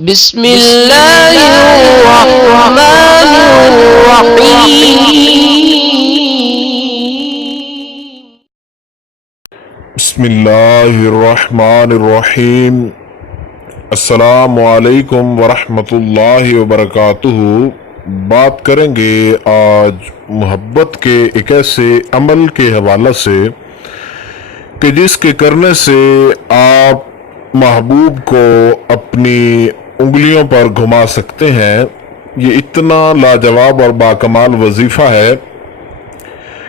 بسم اللہ الرحمن الرحیم۔ بسم اللہ الرحمن الرحیم۔ السلام علیکم ورحمۃ اللہ وبرکاتہ۔ بات کریں گے آج محبت کے ایک ایسے عمل کے حوالے سے کہ جس کے کرنے سے آپ محبوب کو اپنی انگلیوں پر گھما سکتے ہیں۔ یہ اتنا لاجواب اور باکمال وظیفہ ہے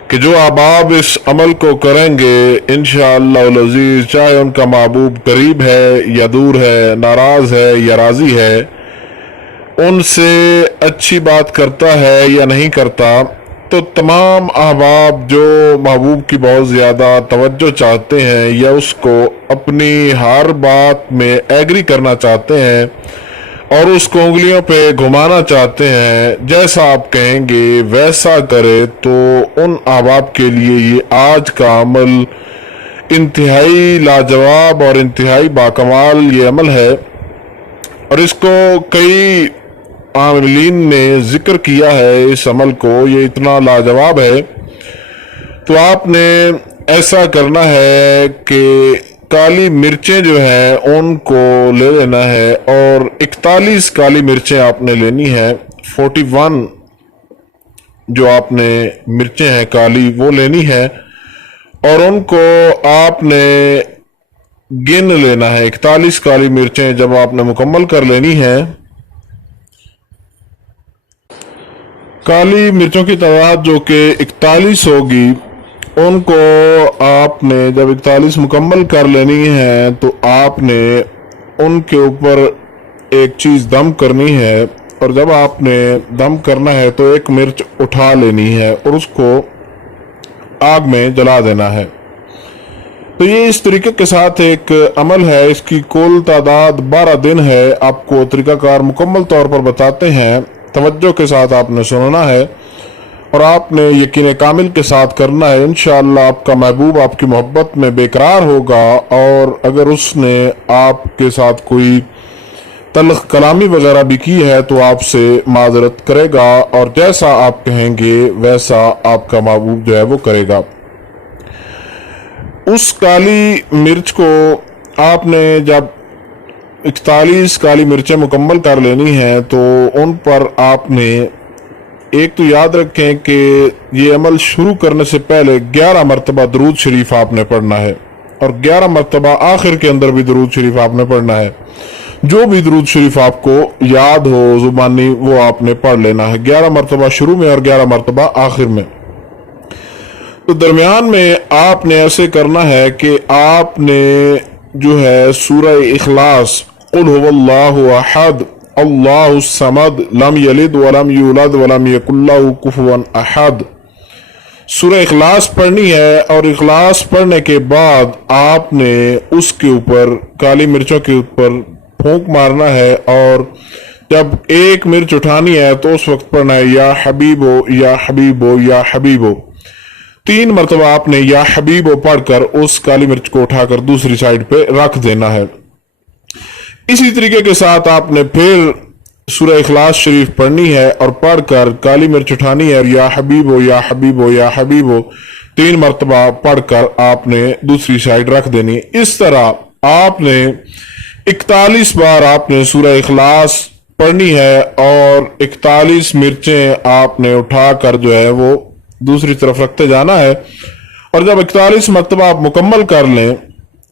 کہ جو آپ اس عمل کو کریں گے انشاءاللہ العزیز، چاہے ان کا محبوب قریب ہے یا دور ہے، ناراض ہے یا راضی ہے، ان سے اچھی بات کرتا ہے یا نہیں کرتا، تو تمام احباب جو محبوب کی بہت زیادہ توجہ چاہتے ہیں یا اس کو اپنی ہر بات میں ایگری کرنا چاہتے ہیں اور اس کو انگلیوں پہ گھمانا چاہتے ہیں، جیسا آپ کہیں گے ویسا کرے، تو ان احباب کے لیے یہ آج کا عمل انتہائی لاجواب اور انتہائی باکمال یہ عمل ہے، اور اس کو کئی عاملین نے ذکر کیا ہے۔ اس عمل کو یہ اتنا لاجواب ہے، تو آپ نے ایسا کرنا ہے کہ کالی مرچیں جو ہیں ان کو لے لینا ہے، اور 41 کالی مرچیں آپ نے لینی ہے۔ 41 جو آپ نے مرچیں ہیں کالی وہ لینی ہے، اور ان کو آپ نے گن لینا ہے۔ 41 کالی مرچیں جب آپ نے مکمل کر لینی ہے، کالی مرچوں کی تعداد جو کہ 41 ہوگی، ان کو آپ نے جب 41 مکمل کر لینی ہے تو آپ نے ان کے اوپر ایک چیز دم کرنی ہے، اور جب آپ نے دم کرنا ہے تو ایک مرچ اٹھا لینی ہے اور اس کو آگ میں جلا دینا ہے۔ تو یہ اس طریقے کے ساتھ ایک عمل ہے، اس کی کل تعداد 12 دن ہے۔ آپ کو طریقہ کار مکمل طور پر بتاتے ہیں، توجہ کے ساتھ آپ نے سننا ہے اور آپ نے یقین کامل کے ساتھ کرنا ہے۔ انشاءاللہ آپ کا محبوب آپ کی محبت میں بے قرار ہوگا، اور اگر اس نے آپ کے ساتھ کوئی تلخ کلامی وغیرہ بھی کی ہے تو آپ سے معذرت کرے گا، اور جیسا آپ کہیں گے ویسا آپ کا محبوب جو ہے وہ کرے گا۔ اس کالی مرچ کو آپ نے جب 41 کالی مرچیں مکمل کر لینی ہیں تو ان پر آپ نے ایک تو یاد رکھیں کہ یہ عمل شروع کرنے سے پہلے 11 مرتبہ درود شریف آپ نے پڑھنا ہے، اور 11 مرتبہ آخر کے اندر بھی درود شریف آپ نے پڑھنا ہے۔ جو بھی درود شریف آپ کو یاد ہو زبانی وہ آپ نے پڑھ لینا ہے، 11 مرتبہ شروع میں اور 11 مرتبہ آخر میں۔ تو درمیان میں آپ نے ایسے کرنا ہے کہ آپ نے جو ہے سورہ اخلاص، قل هو اللہ احد اللہ الصمد لم یلد ولم یولد ولم یکن لہ کفوا احد، سورہ اخلاص پڑھنی ہے، اور اخلاص پڑھنے کے بعد آپ نے اس کے اوپر کالی مرچوں کے اوپر پھونک مارنا ہے، اور جب ایک مرچ اٹھانی ہے تو اس وقت پڑھنا ہے یا حبیبو یا حبیبو یا حبیبو۔ 3 مرتبہ آپ نے یا حبیبو پڑھ کر اس کالی مرچ کو اٹھا کر دوسری سائڈ پہ رکھ دینا ہے۔ اسی طریقے کے ساتھ آپ نے پھر سورہ اخلاص شریف پڑھنی ہے اور پڑھ کر کالی مرچ اٹھانی ہے، اور یا حبیبو یا حبیبو یا حبیبو 3 مرتبہ پڑھ کر آپ نے دوسری سائڈ رکھ دینی۔ اس طرح آپ نے 41 بار آپ نے سورہ اخلاص پڑھنی ہے، اور 41 مرچیں آپ نے اٹھا کر جو ہے وہ دوسری طرف رکھتے جانا ہے، اور جب 41 مرتبہ آپ مکمل کر لیں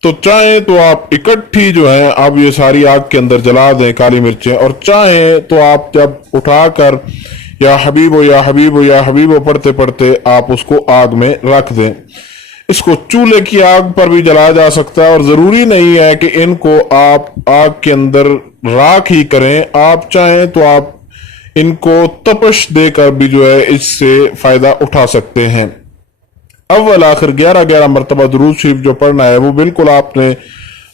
تو چاہیں تو آپ اکٹھی جو ہیں آپ یہ ساری آگ کے اندر جلا دیں کالی مرچیں، اور چاہیں تو آپ جب اٹھا کر یا حبیبو یا حبیبو یا حبیبو پڑھتے پڑھتے آپ اس کو آگ میں رکھ دیں۔ اس کو چولہے کی آگ پر بھی جلایا جا سکتا ہے، اور ضروری نہیں ہے کہ ان کو آپ آگ کے اندر راکھ ہی کریں، آپ چاہیں تو آپ ان کو تپش دے کر بھی جو ہے اس سے فائدہ اٹھا سکتے ہیں۔ اول آخر 11 مرتبہ درود شریف جو پڑھنا ہے وہ بالکل آپ نے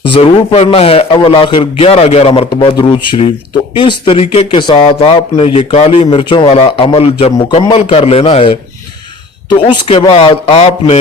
ضرور پڑھنا ہے، اول آخر 11 مرتبہ درود شریف۔ تو اس طریقے کے ساتھ آپ نے یہ کالی مرچوں والا عمل جب مکمل کر لینا ہے تو اس کے بعد آپ نے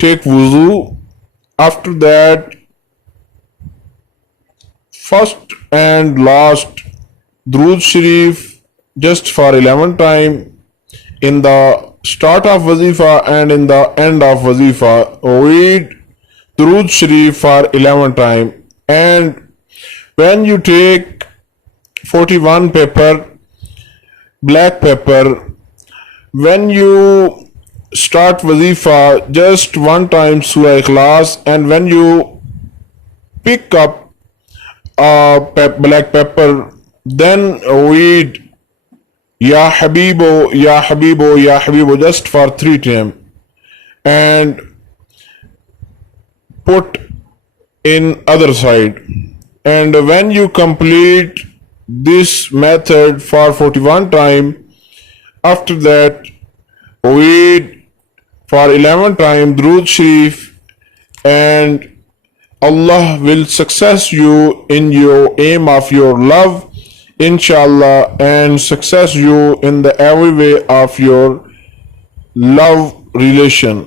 take wuzu. After that, first and last Durood Sharif just for 11 time in the start of Wazifa and in the end of Wazifa. Read Durood Sharif for 11 time. And when you take 41 pepper, black pepper, when you start Wazifa, just one time Surah Ikhlas, and when you pick up black pepper, then read Ya Habibo, Ya Habibo, Ya Habibo just for 3 times and put in other side. And when you complete this method for 41 time, after that read for 11 times Durood Sharif, and Allah will success you in your aim of your love, inshallah, and success you in the every way of your love relation,